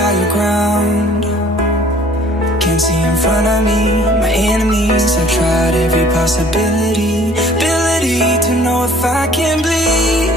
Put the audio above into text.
higher ground. Can't see in front of me, my enemies. I've tried every possibility, ability to know if I can bleed.